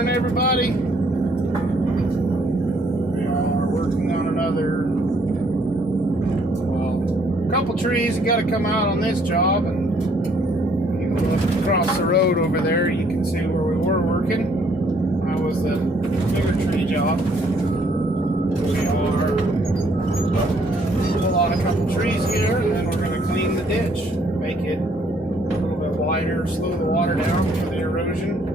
morning, everybody. We are working on another, couple trees that got to come out on this job, and you can look across the road over there. You can see where we were working. That was the bigger tree job. We are pull out a couple trees here, and then we're going to clean the ditch, make it a little bit wider, slow the water down for the erosion.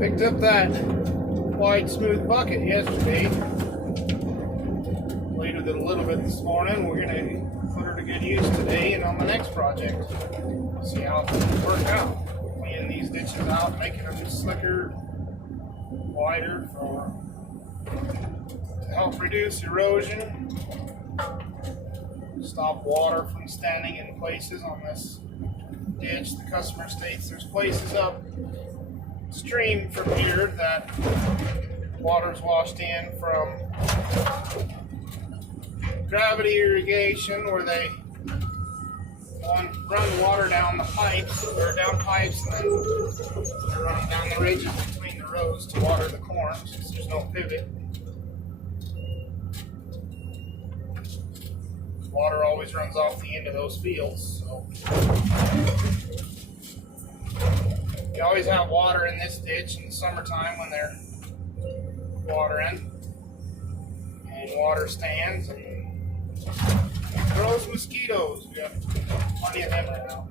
Picked up that wide smooth bucket yesterday. Played with it a little bit this morning. We're going to put her to good use today and on the next project. See how things work out. Cleaning these ditches out, making them slicker, wider to help reduce erosion, stop water from standing in places on this ditch. The customer states there's places upstream from here that water's washed in from gravity irrigation, where they run water down the pipes, or down pipes, and then they're running down the ridges between the rows to water the corn, since there's no pivot. Water always runs off the end of those fields, so you always have water in this ditch in the summertime when they're watering, and water stands and grows mosquitoes. We have plenty of them right now.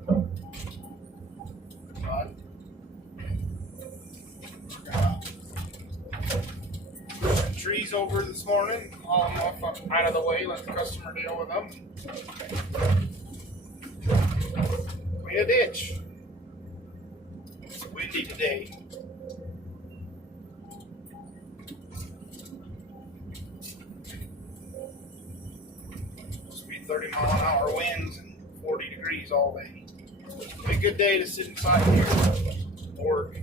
But trees over this morning, haul them off out of the way, let the customer deal with them. Clean a ditch. It's windy today. Supposed to be 30-mile-an-hour winds and 40 degrees all day. It'll be a good day to sit inside here and work.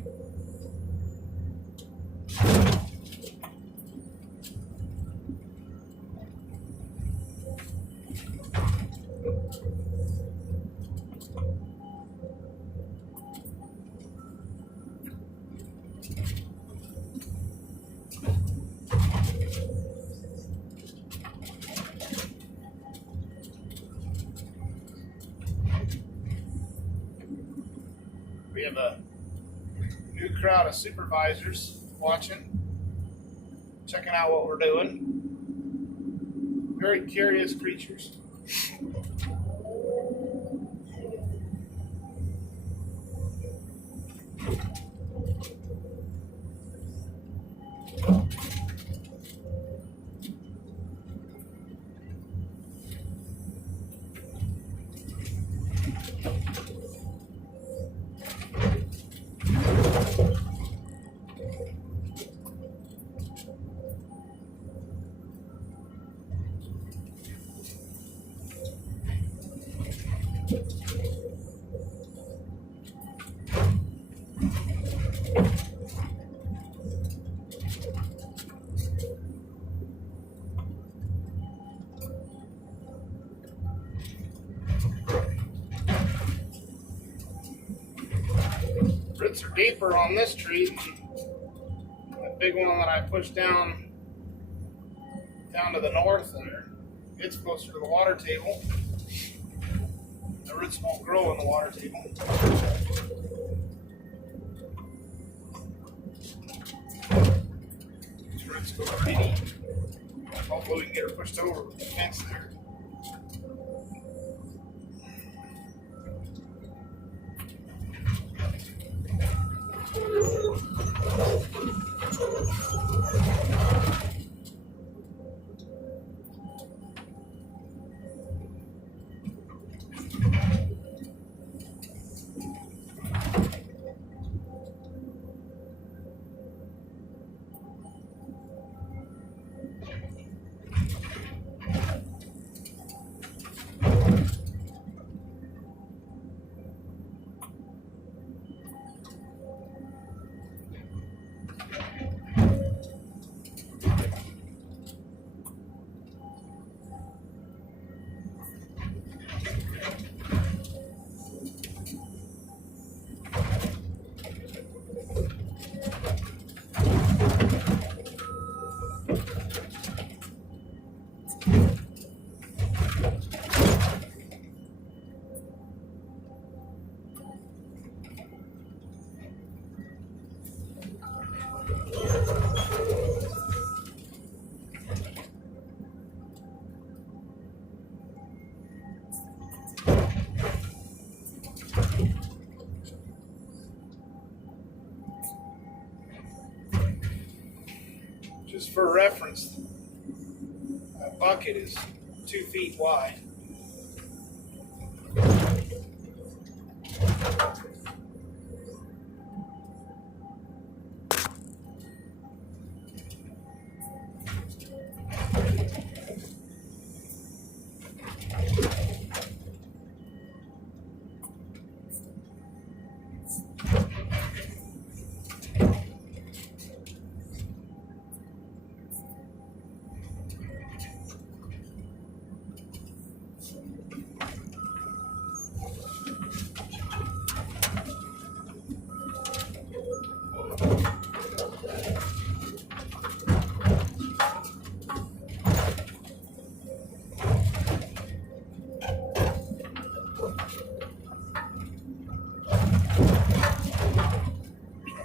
We have a new crowd of supervisors watching, checking out what we're doing. Very curious creatures. Roots are deeper on this tree than that big one that I pushed down to the north there. It's closer to the water table. The roots won't grow in the water table. These roots go pretty deep. Hopefully we can get her pushed over with the fence there. Just for reference, a bucket is 2 feet wide.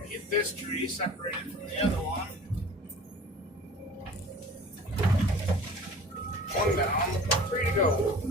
Get this tree separated from the other one. One down, 3 to go.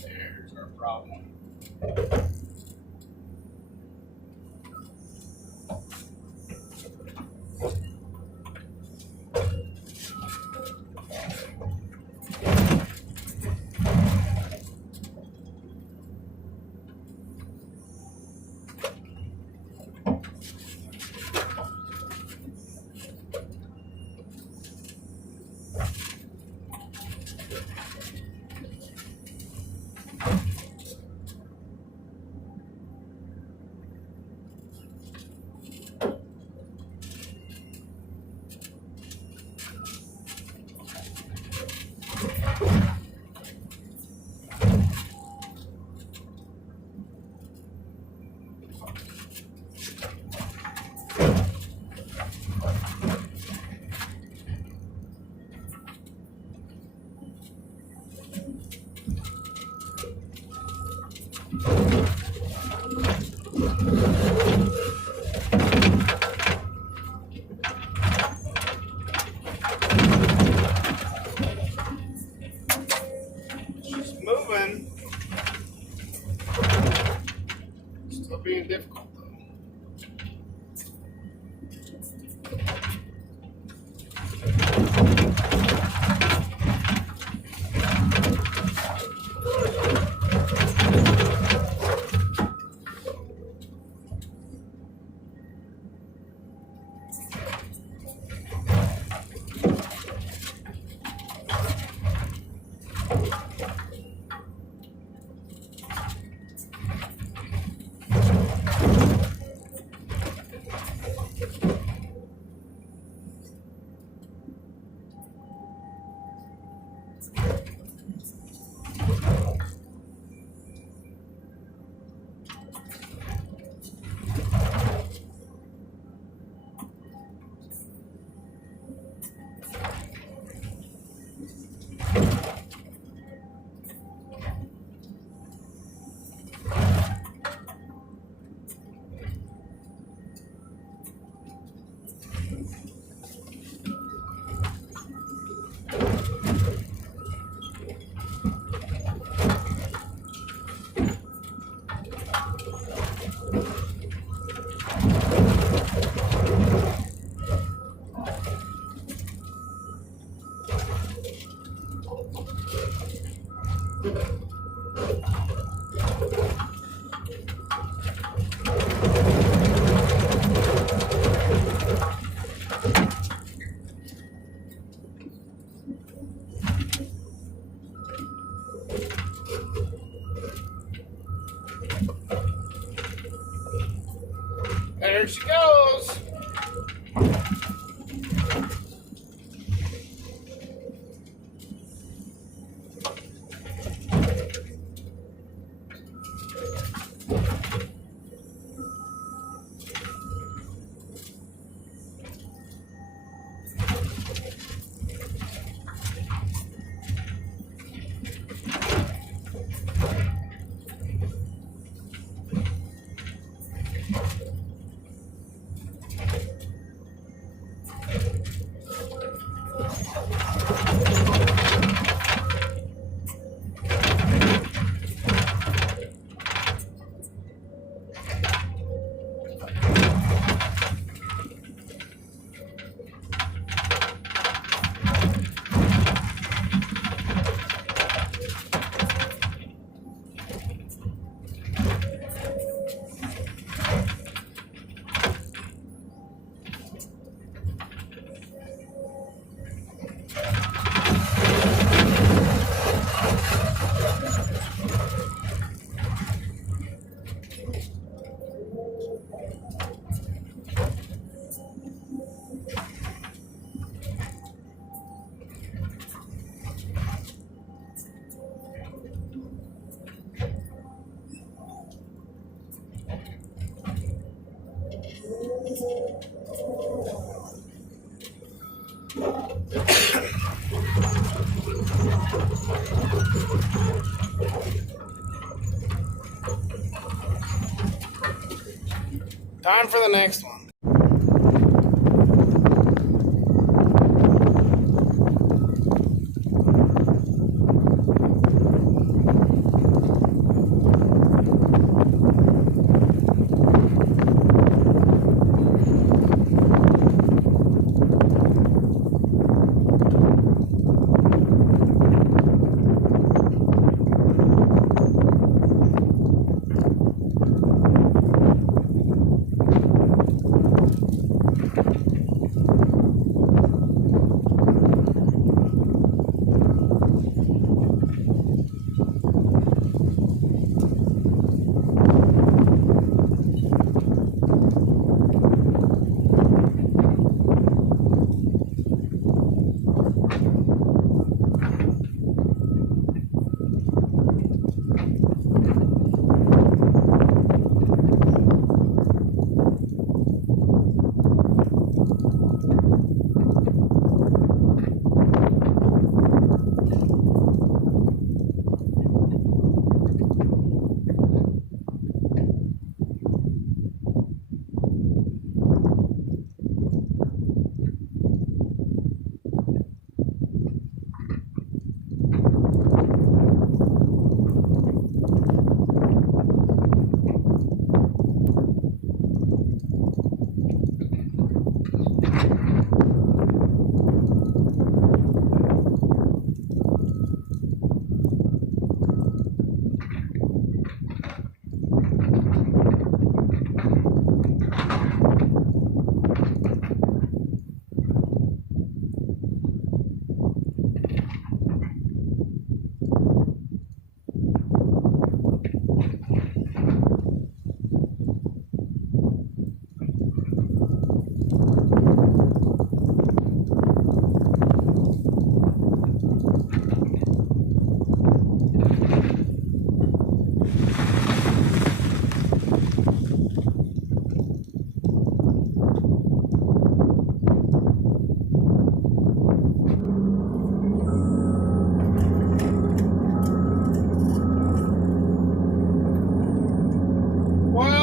There's our problem. She's moving. Still being difficult though. There she goes. Time for the next one.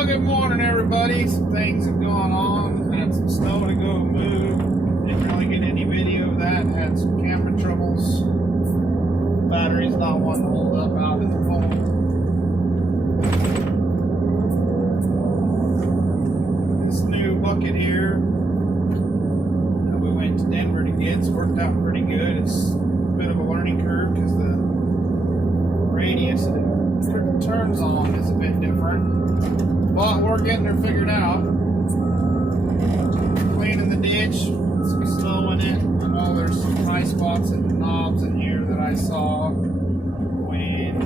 Good morning, everybody. Some things have gone on. Had some snow to go move. Didn't really get any video of that. Had some camera troubles. Battery's not wanting to hold up out in the phone. This new bucket here that we went to Denver to get, it's worked out pretty good. It's a bit of a learning curve because the turns on is a bit different. But we're getting her figured out. Cleaning the ditch, some snow in it. I know there's some high spots and knobs in here that I saw when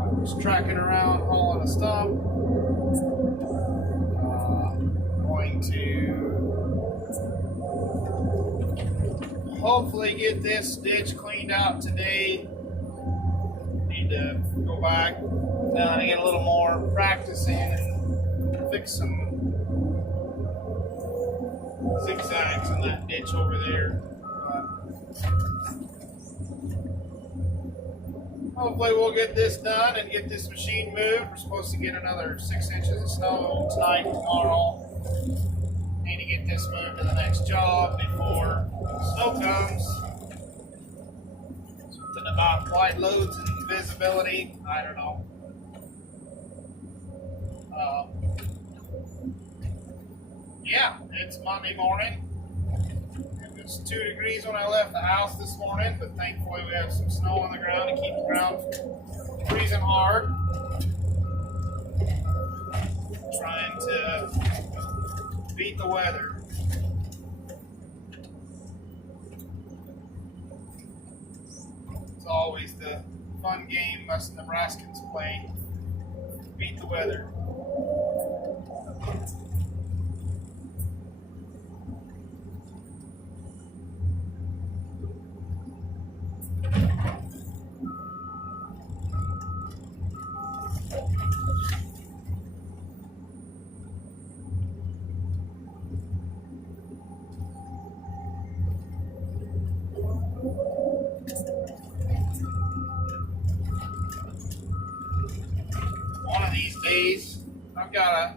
I was tracking around hauling a stump. Going to hopefully get this ditch cleaned out today. Need to go back and get a little more practice in and fix some zigzags in that ditch over there. Hopefully we'll get this done and get this machine moved. We're supposed to get another 6 inches of snow tonight, tomorrow. Need to get this moved to the next job before snow comes. Something about wide loads and visibility. I don't know. Yeah, it's Monday morning. It was 2 degrees when I left the house this morning, but thankfully we have some snow on the ground to keep the ground freezing hard. Trying to beat the weather. It's always the fun game us Nebraskans play. Beat the weather. One of these days, I've got a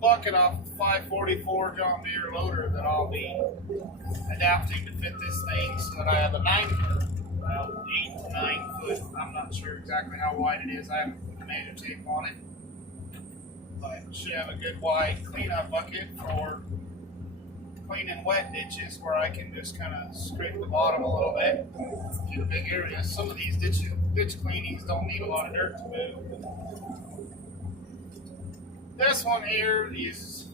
bucket off a 544 John Deere loader that I'll be adapting to fit this thing so that I have a 8 to 9 foot. I'm not sure exactly how wide it is. I haven't put the measure tape on it. But I should have a good wide cleanup bucket for cleaning wet ditches where I can just kind of scrape the bottom a little bit, get a big area. Some of these ditch cleanings don't need a lot of dirt to move. This one here needs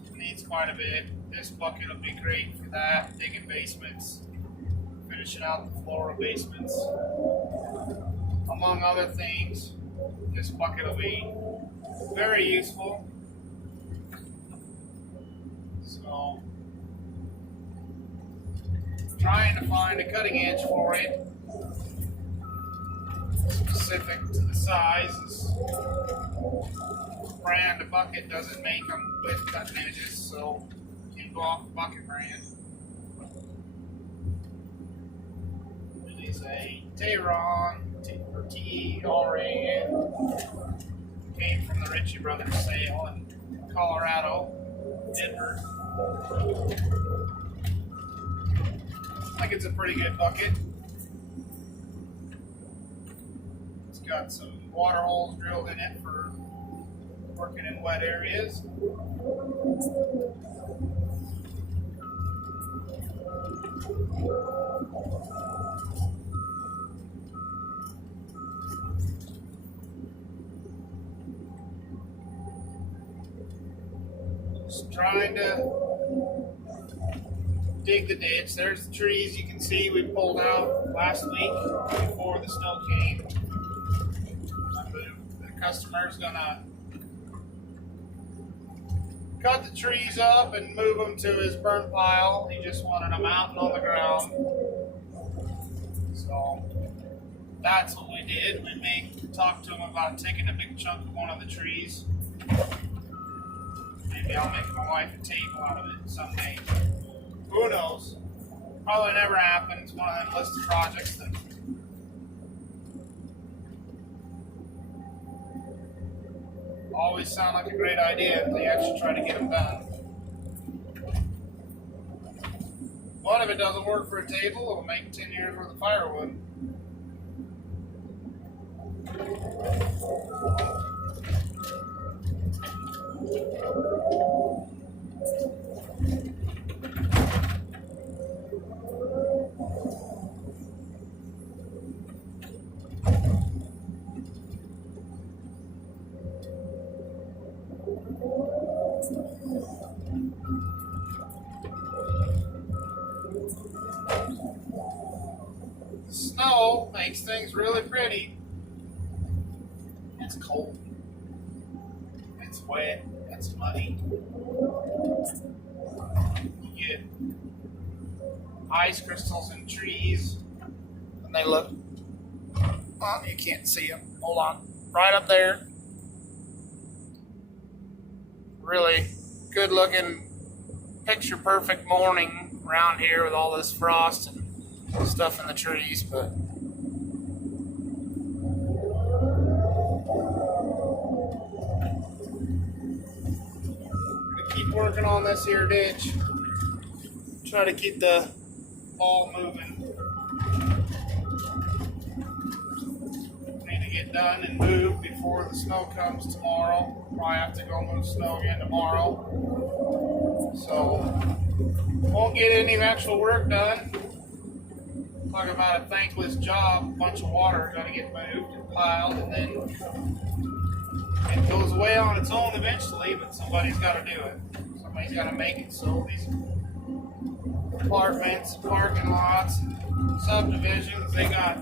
quite a bit. This bucket will be great for that, digging basements, finishing out the floor of basements. Among other things, this bucket will be very useful. So, trying to find a cutting edge for it, specific to the size. This brand of bucket doesn't make them with cutting edges, so you can go off the bucket brand. It is a Tayron, or T-E-R-A-N. Came from the Ritchie Brothers sale in Colorado, Denver. I think it's a pretty good bucket. It's got some water holes drilled in it for working in wet areas. Just trying to dig the ditch. There's the trees you can see we pulled out last week before the snow came. The customer's gonna cut the trees up and move them to his burn pile. He just wanted them out and on the ground. So that's what we did. We talked to him about taking a big chunk of one of the trees. Maybe I'll make my wife a table out of it someday. Who knows? Probably never happen. It's one of them list of projects that always sound like a great idea if they actually try to get them done. But if it doesn't work for a table, it'll make 10 years worth of firewood. The snow makes things really pretty. It's cold. It's wet. It's muddy. You get ice crystals in trees, and they look. Oh, you can't see them. Hold on. Right up there. Really good looking, picture perfect morning around here with all this frost and stuff in the trees, but I'm gonna keep working on this here ditch. Try to keep the ball moving. Need to get done and move before the snow comes tomorrow. Probably have to go move snow again tomorrow. So won't get any actual work done. Talk about a thankless job. A bunch of water got to get moved and piled, and then it goes away on its own eventually, but somebody's got to do it. Somebody's got to make it so these apartments, parking lots, subdivisions, they got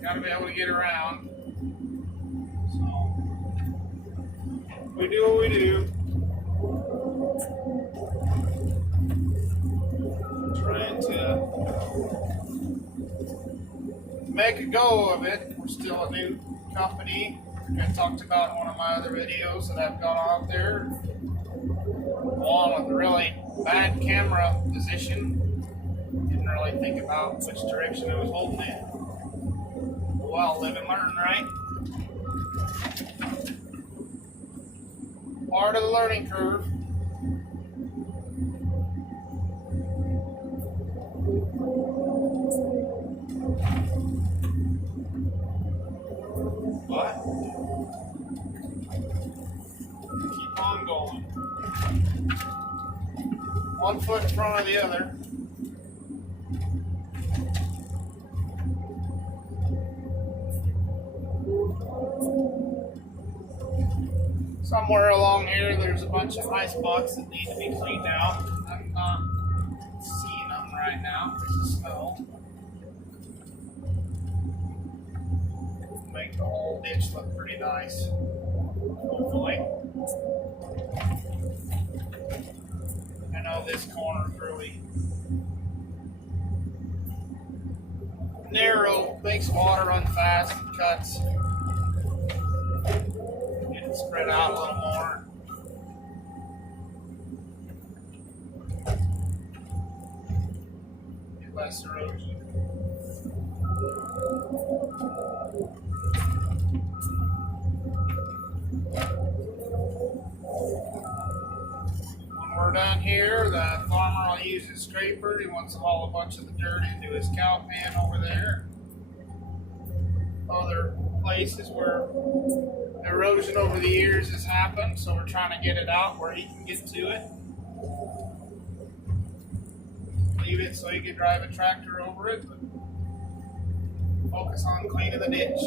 to be able to get around. So we do what we do. Trying to make a go of it. We're still a new company. I talked about in one of my other videos that I've got out there. Along with a really bad camera position. Didn't really think about which direction I was holding it. Well, live and learn, right? Part of the learning curve. But keep on going. One foot in front of the other. Somewhere along here, there's a bunch of ice spots that need to be cleaned out. I'm not seeing them right now because of snow. Make the whole ditch look pretty nice, hopefully. I know this corner is really narrow, makes water run fast and cuts. Get it spread out a little more. Get less erosion. When we're done here, the farmer will use his scraper. He wants to haul a bunch of the dirt into his cow pan over there. Other places where erosion over the years has happened, so we're trying to get it out where he can get to it. Leave it so he can drive a tractor over it, but focus on cleaning the ditch.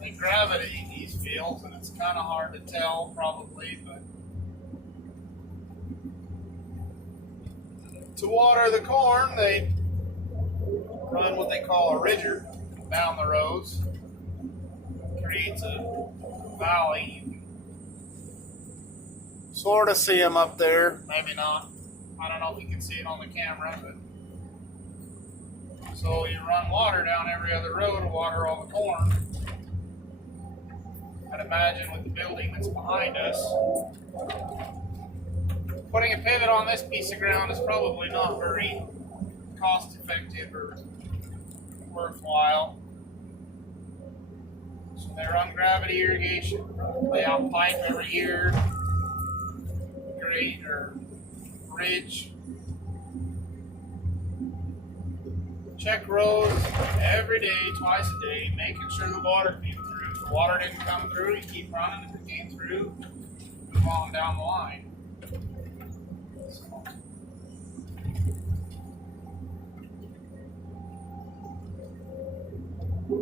The gravity in these fields, and it's kind of hard to tell probably, but to water the corn, they run what they call a ridger down the roads. Creates a valley. You can sort of see them up there, maybe not. I don't know if you can see it on the camera, but so you run water down every other road to water all the corn. I'd imagine with the building that's behind us, putting a pivot on this piece of ground is probably not very cost effective or worthwhile. So they run gravity irrigation, lay out pipe every year, grade or ridge. Check roads every day, twice a day, making sure the water came through. If the water didn't come through, you keep running. If it came through, move on down the line. So, A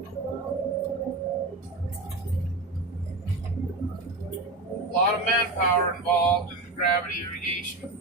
lot of manpower involved in gravity irrigation.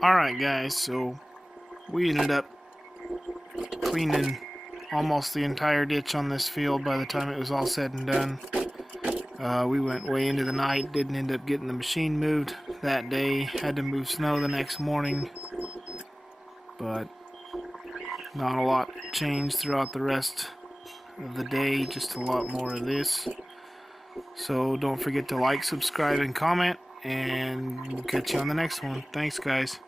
Alright guys, so we ended up cleaning almost the entire ditch on this field by the time it was all said and done. We went way into the night, didn't end up getting the machine moved that day, had to move snow the next morning, but not a lot changed throughout the rest of the day, just a lot more of this. So don't forget to like, subscribe, and comment, and we'll catch you on the next one. Thanks guys.